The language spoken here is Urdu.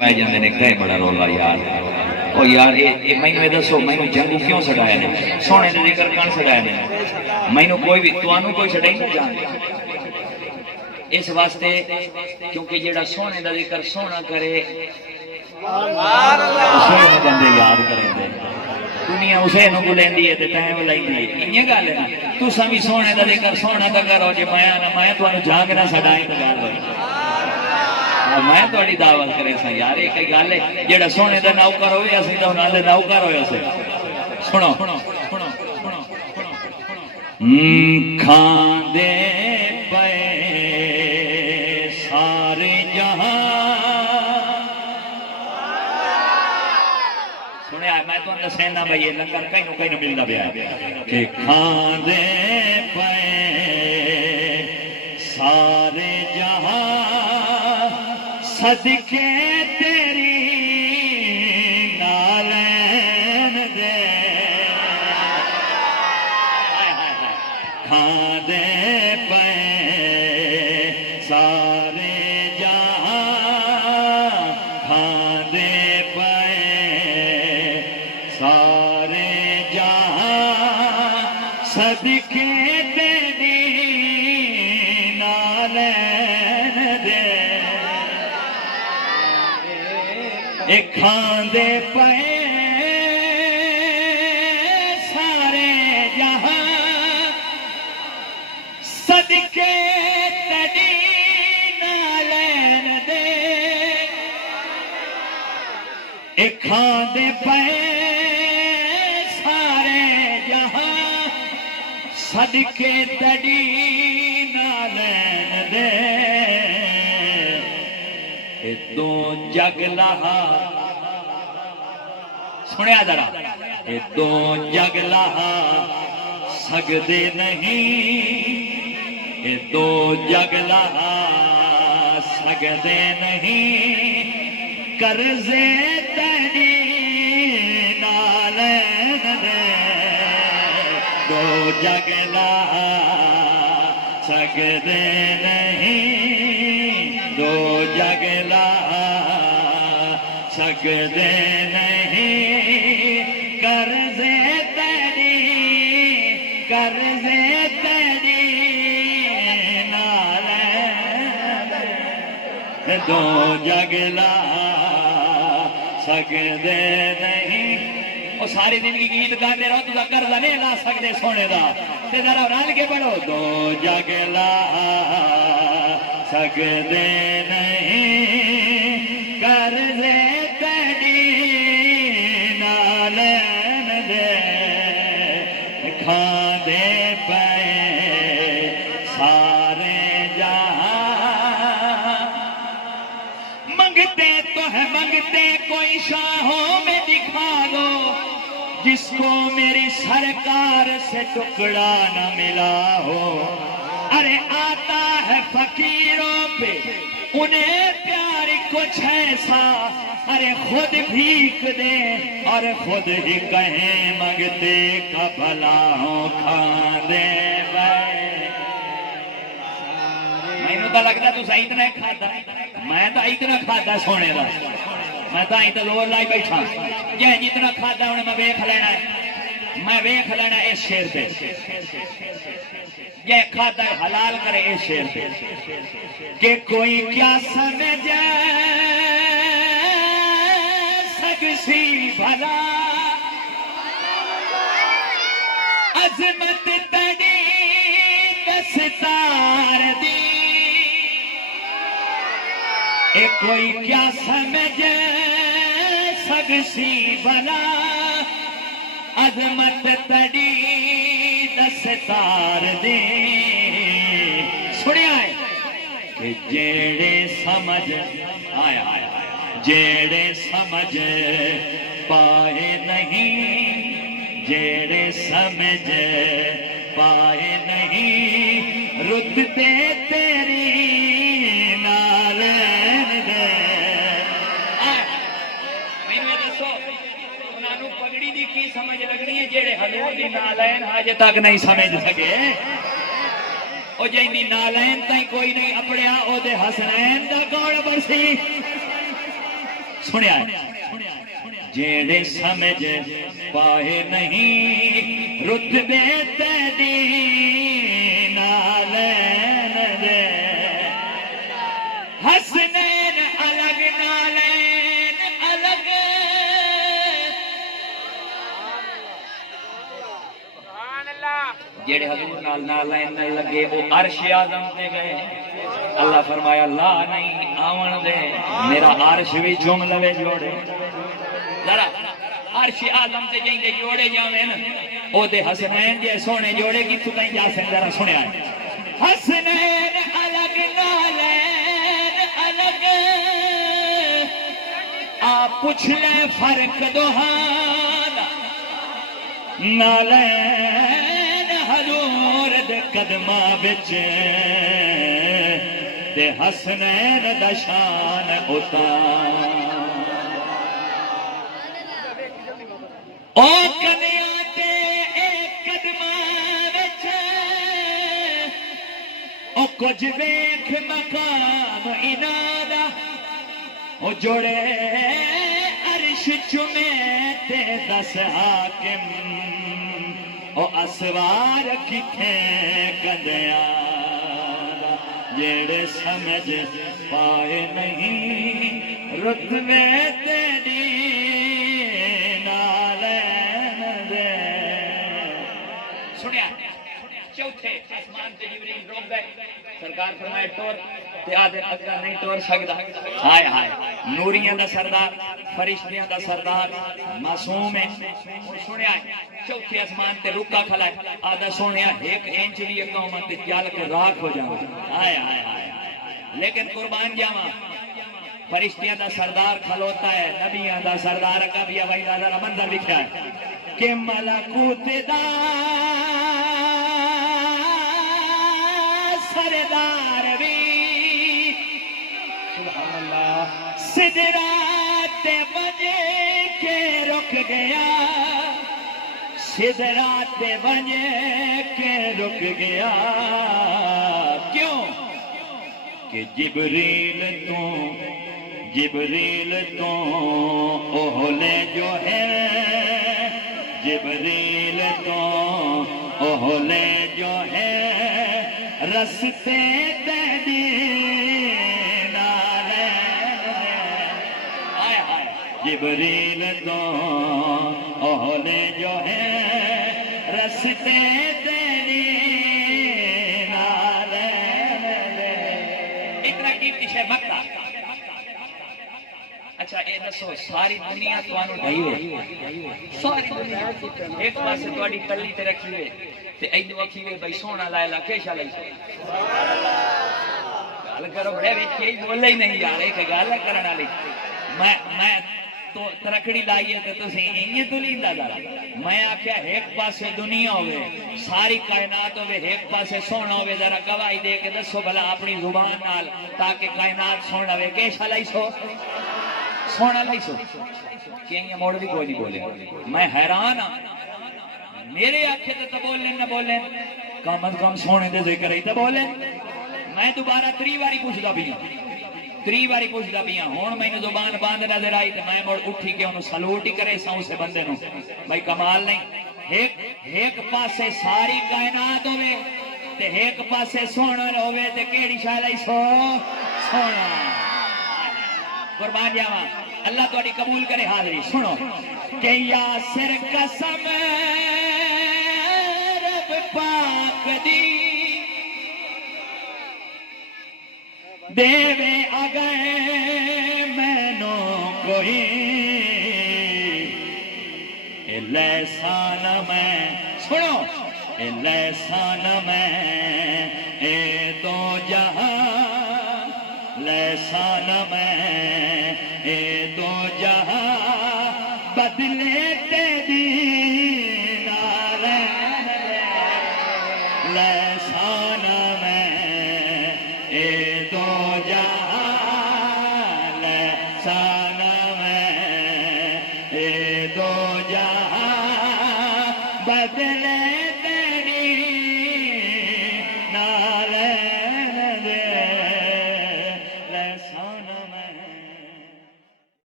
پائے جاندے نے کہے بڑا رولا یار او یار مینوں دسو مینوں جنگو کیوں چھڈایا نے سونے دے ذکر کون چھڈایا نے مینوں کوئی بھی توانوں کوئی چھڈائی نہ جان اس واسطے کیونکہ جیڑا سونے دا ذکر سونا کرے سونے بندے یاد کریں دے دنیا اسے نو بلیندی ہے تے تیں بلیندی ہے یہ گل ہے تساں بھی سونے دا ذکر سونا تے کرو جے میں تانوں جاگ نہ چھڈائی تے گل ہوئی میں تھوڑی دعوت کرے سا یار ایک گل ہے جیڑا سونے دا نوکر ہوئے اسی تے انہاں دے نوکر ہوئے سے سنو کھاندے پے سارے جہاں سنیا میں تو دسینا بھائی یہ لنگر کہیں ملدا پیا کہ کھاندے پے سارے جہاں صدقے تیری نالین دے کھاندے پے سارے جہاں کھاندے پے سارے جہاں صدقے تیری نالین دے کھاندے پے سارے جہاں صدقے تیری نالین دے کھاندے پے سارے جہاں صدقے تیری نالین دے دو جگ لہا سنیا ذرا دو جگ لہا سگدے نہیں دو جگ لہا سگدے نہیں قرضے تیری نالین دے دو جگ لہا سگدے نہیں دو جگ سگدے نہیں قرضے تیری نالین دو جگ لا سگدے نہیں وہ ساری زندگی گیت گاندے رہو تو قرضہ نہیں لا سکتے سونے دا تے ذرا رل کے پڑھو دو جگ لا سگدے نہیں قرضے تیری نالین دے کھاندے پے سارے جہاں منگتے تو ہے منگتے کوئی شاہوں میں دکھا دو جس کو میری سرکار سے ٹکڑا نہ ملا ہو ارے آتا ہے فقیروں پہ انہیں پیار کچھ ایسا ارے خود بھیک دے اور خود ہی کہیں منگتے کا بھلا ہوں کھاندے مینوں تو لگتا تو صحیح اتنا کھاتا میں تو اتنا کھاتا سونے دا میں تو اتنا زور لائی بیٹھا جی جتنا کھاتا انہیں میں ویکھ لینا اس شیر پہ یہ کھاتا ہے حلال کرے اس شیر پہ کہ کوئی کیا سمجھ سکسی بھلا عظمت تیری دستار دی اے کوئی کیا سمجھ سکسی بھلا عظمت تیری دستار دے سنیا ہے کہ جیڑے سمجھ آیا جیڑے سمجھ پائے نہیں جیڑے سمجھ پائے نہیں رتبے تیری نالین دے میں دسو انہوں پگڑی دی کی سمجھ لگنی ہے جیڑے حضور دی نالین آج تک نہیں سمجھ سکے او جیندی نالین تائیں کوئی نہیں اپڑیا او دے حسنین دا کوڑ برسی سنیا جیڑے سمجھ پائے نہیں رتبے تیری نالین دے حسنین الگ نالین الگ جیڑے حضور نالین لگے وہ عرش اعظم تے گئے اللہ فرمایا لا نہیں آون دے میرا عرش بھی جم لوے جوڑے ذرا عرش اعظم تے جائیں دے جوڑے جاویں او دے حسنین جے سونے جوڑے کی تو کہیں جا سکتے ذرا سنیا حسنین الگ نالین الگ آپ پوچھ لیں فرق دوہانا نالین حضور دے قدمہ بچ تے حسنین دا شان اتار او کنیا تے ایک قدمہ وچ او کچھ ویکھ مقام انادا او جوڑے عرش چمے تے 10 حاکم او اسوار کتھے گندیا جیڑے سمجھ پائے نہیں رتبے تیری نالین دے سنیا چوتھے آسمان تے جبریل روک گئے سرکار فرمائے ٹور تے آدھے اکا نہیں ٹور سکتا ہائے ہائے نوریاں دا سردار فرشتیاں دا سردار معصوم ہے سنیا چوتھے آسمان تے رکا کھلا ہے آدھا سنیا ایک انچ بھی قومت تے جال کے راکھ ہو جاؤں ہائے ہائے ہائے لیکن قربان جاواں فرشتیاں دا سردار کھلوتا ہے نبیاں دا سردار کا بھی وہی ذرا منظر لکھا ہے کہ ملکوت دا سردار بھی سبحان اللہ سدرات بجے کے رک گیا سدرات بجے کے رک گیا کیوں کہ جبریل تو اہلے جو ہے جبریل تو اہلے جو ہے رستے تیری نالین آئے آئے جبریل تو اہلے جو ہے رستے تیری نالین اتنا کیرتی شے مکہ اچھا اے دسو ساری دنیا تو آنو ڈھائی ہوئے ساری دنیا ایک پاس سے توڑی کلی تے رکھی ہوئے تے ایدو اکھی ہوئے بھائی سونا لائے لاکیشہ لائے گال کرو بڑے بھی کئی بولے ہی نہیں جا رہے کہ گالا کرنا لئی میں تو ترکڑی لائیے تو سی انہی تو نہیں دا میں آکھیا ایک پاس سے دنیا ہوئے ساری کائنات ہوئے ایک پاس سے سونا ہوئے ذرا گواہی دے کے دسو بھلا اپنی زبان نال تاکہ کائنات سونا ہوئے کیشہ لائے سونا لائی سو کہ یہ موڑ بھی کوئی نہیں بولے میں حیران ہاں میرے آنکھیں تو بولیں نہ بولیں کم از کم سونے دے ذکر ہی تو بولیں میں دوبارہ 3 باری پوچھتا بھی ہوں 3 باری پوچھتا بھی ہوں میں نے زبان باندھ نظر آئی تو میں موڑ اٹھی کے انہوں سلوٹ ہی کرے ساؤں سے بندے نو بھائی کمال نہیں ایک پاسے ساری کائنات ہوئے تے ایک پاسے سونا ہوئے تے کیڑی شالائی سونا قربان جاواں اللہ تہاڈی قبول کرے حاضری سنو کہ یاسر قسم رب پاک دی دیوے اگئے مینو کوئی لسان میں سنو لسان میں اے دو جہاں لسان میں اے دو جہاں بدلے تے